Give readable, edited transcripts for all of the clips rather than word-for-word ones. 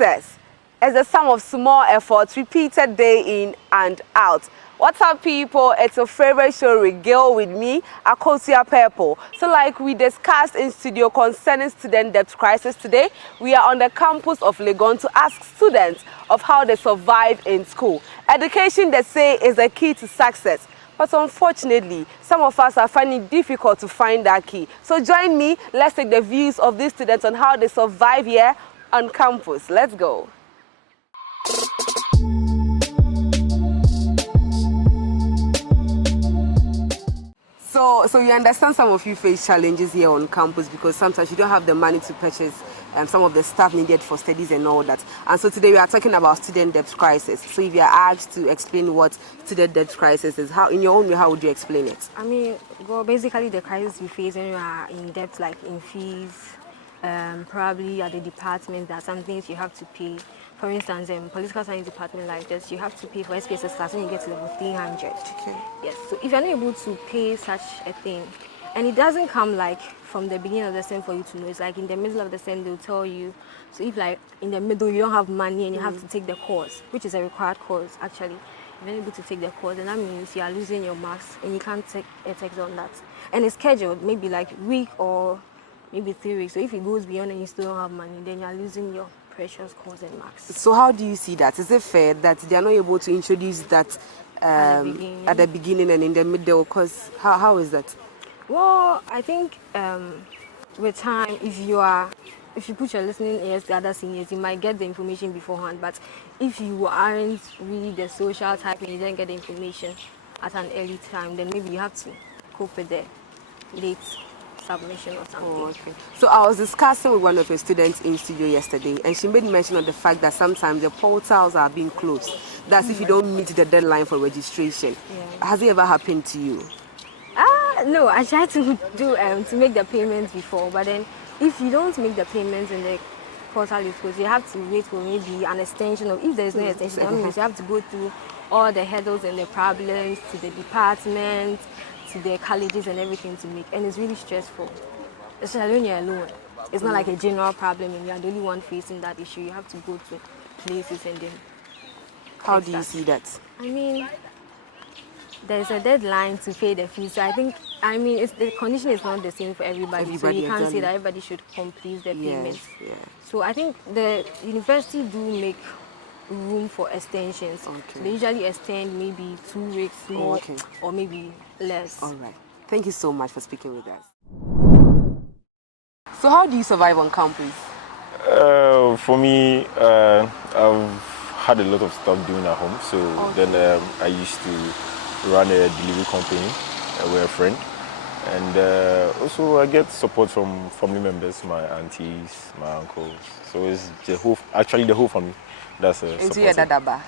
Success is the sum of small efforts repeated day in and out. What's up, people? It's your favorite show, Regale, with me, Akosia Purple. So like we discussed in studio concerning student debt crisis today, we are on the campus of Legon to ask students of how they survive in school. Education, they say, is the key to success. But unfortunately, some of us are finding it difficult to find that key. So join me, let's take the views of these students on how they survive here on campus. Let's go. So you understand some of you face challenges here on campus because sometimes you don't have the money to purchase some of the stuff needed for studies and all that. And so today we are talking about student debt crisis. So if you are asked to explain what student debt crisis is, how, in your own way, how would you explain it? I mean, well, basically the crisis we face when you are in debt, like in fees, probably at the department, there are some things you have to pay. For instance, in political science department like this, you have to pay for SPSS class when you get to level 300. Okay. Yes, so if you're not able to pay such a thing, and it doesn't come like from the beginning of the sem for you to know, it's like in the middle of the sem they'll tell you. So if like in the middle you don't have money and you have to take the course, which is a required course actually, if you're not able to take the course, then that means you are losing your marks and you can't take a text on that. And it's scheduled, maybe like week or maybe 3 weeks. So if it goes beyond and you still don't have money, then you're losing your precious course and marks. So how do you see that? Is it fair that they are not able to introduce that at the beginning and in the middle? Because how is that? Well, I think with time, if you put your listening ears to other seniors, you might get the information beforehand. But if you aren't really the social type and you don't get the information at an early time, then maybe you have to cope with the late submission or something. Oh, okay. So I was discussing with one of your students in studio yesterday, and she made mention of the fact that sometimes the portals are being closed. That's if you don't meet the deadline for registration. Yeah. Has it ever happened to you? No, I tried to do to make the payments before, but then if you don't make the payments in the portal is closed, you have to wait for maybe an extension, or if there is no extension, that means you have to go through all the hurdles and the problems to the department, to the colleges and everything to make, and it's really stressful, especially when you're alone. It's not like a general problem and you're the only one facing that issue. You have to go to places and then. How do you see that? I mean, there's a deadline to pay the fees. So I mean, the condition is not the same for everybody. So you can't say that everybody should complete the payments. Yeah. So I think the university do make room for extensions. Okay. So they usually extend maybe 2 weeks more, or maybe less. All right. Thank you so much for speaking with us. So how do you survive on campus? For me, I've had a lot of stuff doing at home. So then I used to run a delivery company with a friend. And also I get support from family members, my aunties, my uncles. So it's the whole family. That's a into your dadaba.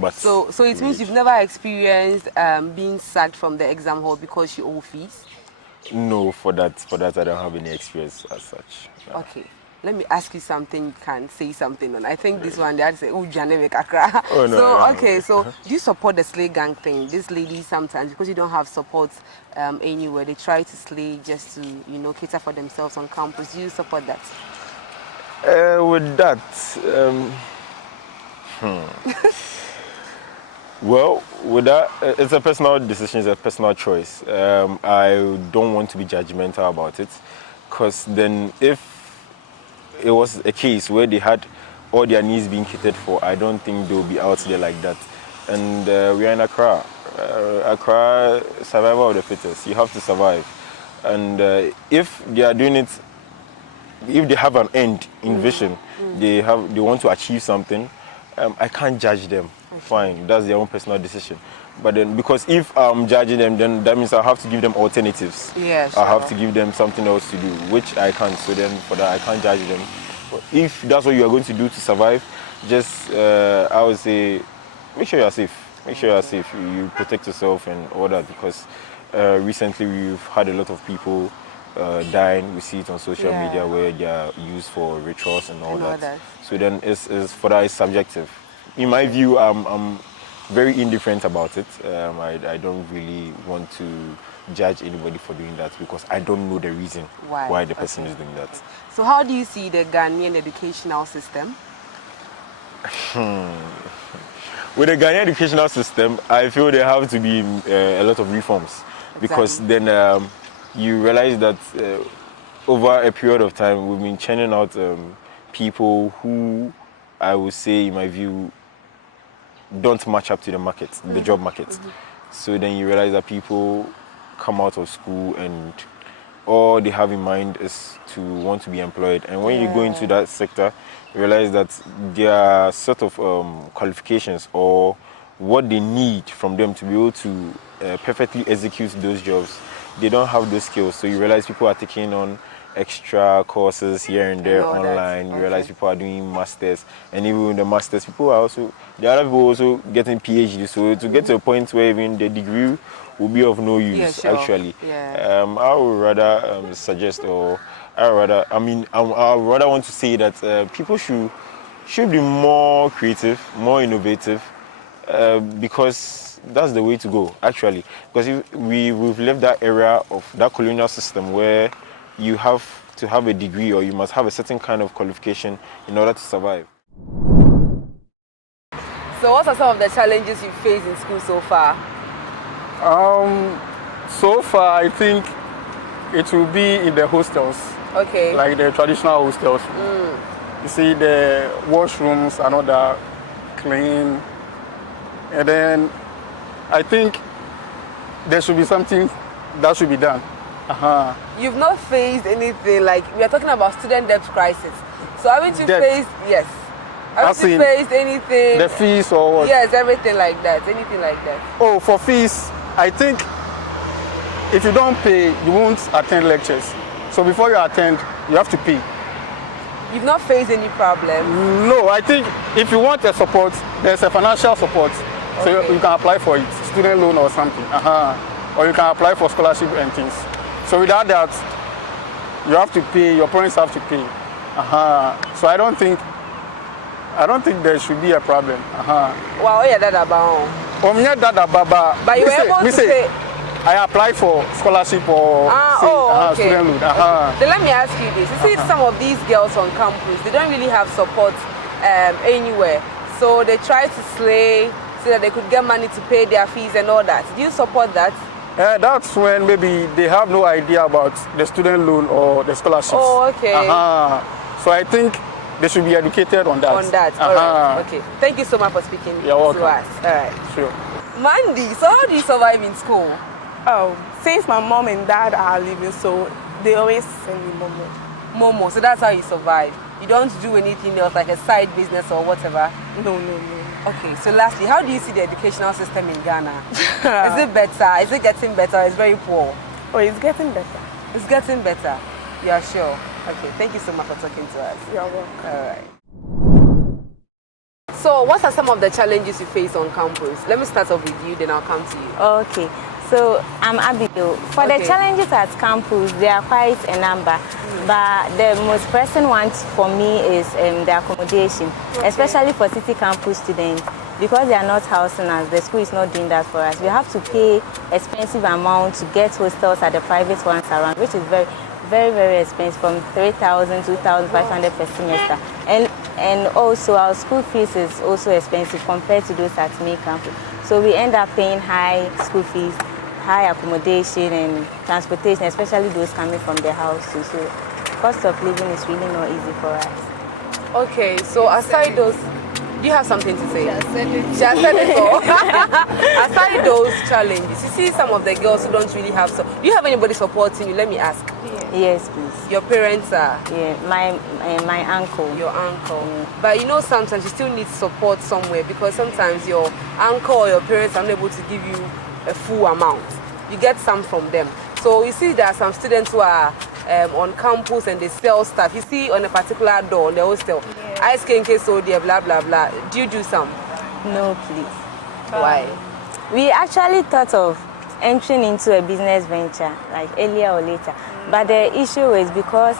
But so it means you've never experienced being sacked from the exam hall because you owe fees? No, for that I don't have any experience as such. No. Okay. Let me ask you something you can say something on. I think this one they had to say, oh, Jane Kakra. Oh, no, so, no, okay, so do you support the slay gang thing? This lady sometimes, because you don't have support anywhere, they try to slay just to, cater for themselves on campus. Do you support that? With that, well, with that, it's a personal decision, it's a personal choice. I don't want to be judgmental about it, because then if it was a case where they had all their needs being catered for, I don't think they'll be out there like that. And we are in Accra. Accra, survival of the fittest. You have to survive. And if they are doing it, if they have an end in vision, they want to achieve something, I can't judge them. Fine, that's their own personal decision. But then, because if I'm judging them, then that means I have to give them alternatives. Yeah, sure. I have to give them something else to do, which I can't. So then, for that, I can't judge them. But if that's what you are going to do to survive, just I would say, make sure you are safe. Make sure you are safe. You protect yourself and all that, because recently we've had a lot of people dying. We see it on social media where they are used for rituals and all that. So then, for that, it's subjective. In my view, I'm very indifferent about it. I don't really want to judge anybody for doing that because I don't know the reason why the person is doing that. So how do you see the Ghanaian educational system? With the Ghanaian educational system, I feel there have to be a lot of reforms because then you realize that over a period of time we've been churning out people who I would say, in my view, don't match up to the market, the job market. So then you realize that people come out of school and all they have in mind is to want to be employed. And when you go into that sector, you realize that there are sort of qualifications or what they need from them to be able to perfectly execute those jobs. They don't have those skills. So you realize people are taking on extra courses here and there online. You realize people are doing masters, and even with the masters, people are also, the other people also getting PhD. So to get to a point where even the degree will be of no use, actually. I would rather suggest, or I would rather want to say that people should be more creative, more innovative, because that's the way to go, actually. Because if we've left that era of that colonial system where you have to have a degree or you must have a certain kind of qualification in order to survive. So what are some of the challenges you faced in school so far? So far, I think it will be in the hostels. Okay. Like the traditional hostels. You see, the washrooms are not that clean. And then I think there should be something that should be done. You've not faced anything like, we are talking about student debt crisis. So haven't you faced, haven't you faced anything? The fees or what? Yes, everything like that, anything like that. Oh, for fees, I think if you don't pay, you won't attend lectures. So before you attend, you have to pay. You've not faced any problem? No, I think if you want a support, there's a financial support. So you can apply for it, student loan or something. Or you can apply for scholarship and things. So without that, you have to pay, your parents have to pay. So I don't think there should be a problem. Wow, yeah, that about. But you were able to pay. I applied for scholarship or student loan. Then let me ask you this. You see some of these girls on campus, they don't really have support anywhere. So they try to slay so that they could get money to pay their fees and all that. Do you support that? That's when maybe they have no idea about the student loan or the scholarships. Oh, okay. So I think they should be educated on that. On that, all right. Okay. Thank you so much for speaking to us. All right. Sure. Mandy, so how do you survive in school? Oh, since my mom and dad are living, so they always send me Momo. Momo, so that's how you survive. You don't do anything else like a side business or whatever? No. Okay, so lastly, how do you see the educational system in Ghana? Is it better? Is it getting better? It's very poor. Oh, it's getting better. It's getting better. You are sure? Okay, thank you so much for talking to us. You're welcome. All right. So what are some of the challenges you face on campus? Let me start off with you, then I'll come to you. Okay, so I'm Abigail. For the challenges at campus, there are quite a number, but the most pressing one for me is the accommodation, especially for city campus students. Because they are not housing us, the school is not doing that for us. We have to pay expensive amount to get hostels at the private ones around, which is very, very expensive, from 3,000 to 2,500 per semester. And also our school fees is also expensive compared to those at main campus. So we end up paying high school fees, high accommodation and transportation, especially those coming from the house too. So cost of living is really not easy for us. Okay, so aside those, do you have something to say? She has said it all. Aside those challenges, you see some of the girls who don't really have, do you have anybody supporting you? Let me ask. Yes, please. Your parents are? Yeah, my uncle. Your uncle. But you know, sometimes you still need support somewhere because sometimes your uncle or your parents are unable to give you a full amount. You get some from them. So you see there are some students who are on campus and they sell stuff. You see on a particular door, on the hostel, ice cream, soda, blah, blah, blah. Do you do some? No, please. Why? We actually thought of entering into a business venture, like earlier or later. But the issue is because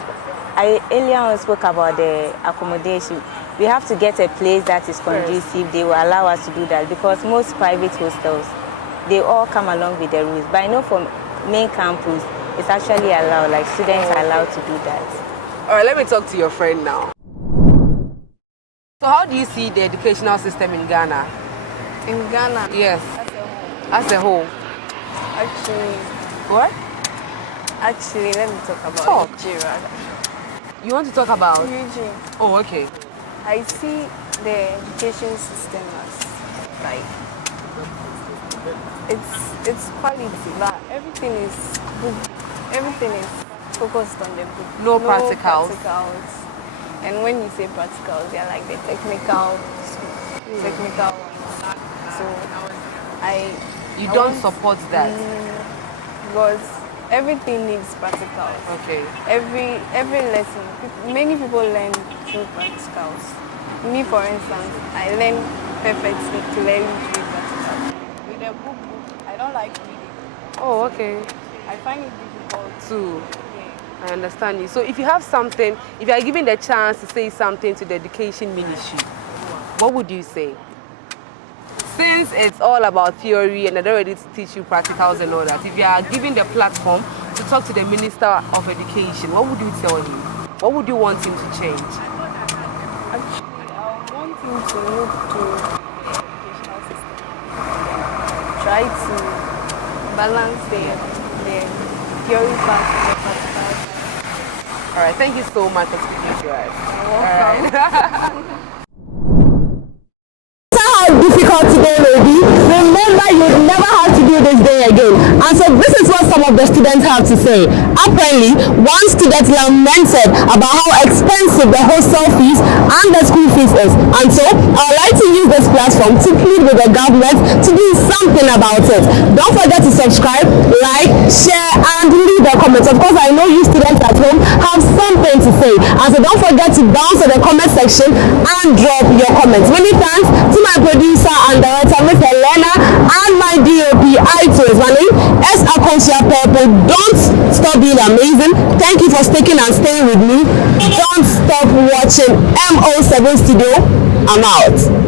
I earlier on spoke about the accommodation. We have to get a place that is conducive. They will allow us to do that because most private hostels, they all come along with the rules. But I know main campus, it's actually allowed, like students are allowed to do that. All right, let me talk to your friend now. So how do you see the educational system in Ghana? In Ghana? Yes. As a whole. Actually, What? actually, let me talk about Talk. Nigeria. You want to talk about? Eugene. Oh, okay. I see the education system as like it's quality, but everything is book. Everything is focused on the book. No practicals. practicals. And when you say practicals, they're like the technical ones. So You I don't want- support that. because everything needs practicals. Okay. Every lesson, many people learn through practicals. Me, for instance, I learn perfectly clearly through practicals. With a book, I don't like reading. Oh, okay. I find it difficult. Too. Yeah. I understand you. So if you have something, if you are given the chance to say something to the education ministry, what would you say? Since it's all about theory and they're ready to teach you practicals and all that, if you are given the platform to talk to the Minister of Education, what would you tell him? What would you want him to change? Actually, I want him to look to the educational system. Try to balance the theory part with the practical part. All right, thank you so much for speaking to us. You're welcome. How difficult today may be, remember you never have to do this day again. And so this is what some of the students have to say. Apparently, one student lamented about how expensive the hostel fees and the school fees is. And so I would like to use this platform to plead with the government to do something about it. Don't forget to subscribe, like, share, and leave a comment. Of course, I know you students at home have something to say. And so don't forget to bounce to the comment section and drop your comments. Many thanks to my producer and director, Miss Helena, and my DOP, iTunes. My name is Akosia Purple. Don't stop being amazing. Thank you for sticking and staying with me. Don't stop watching MO7 Studio. I'm out.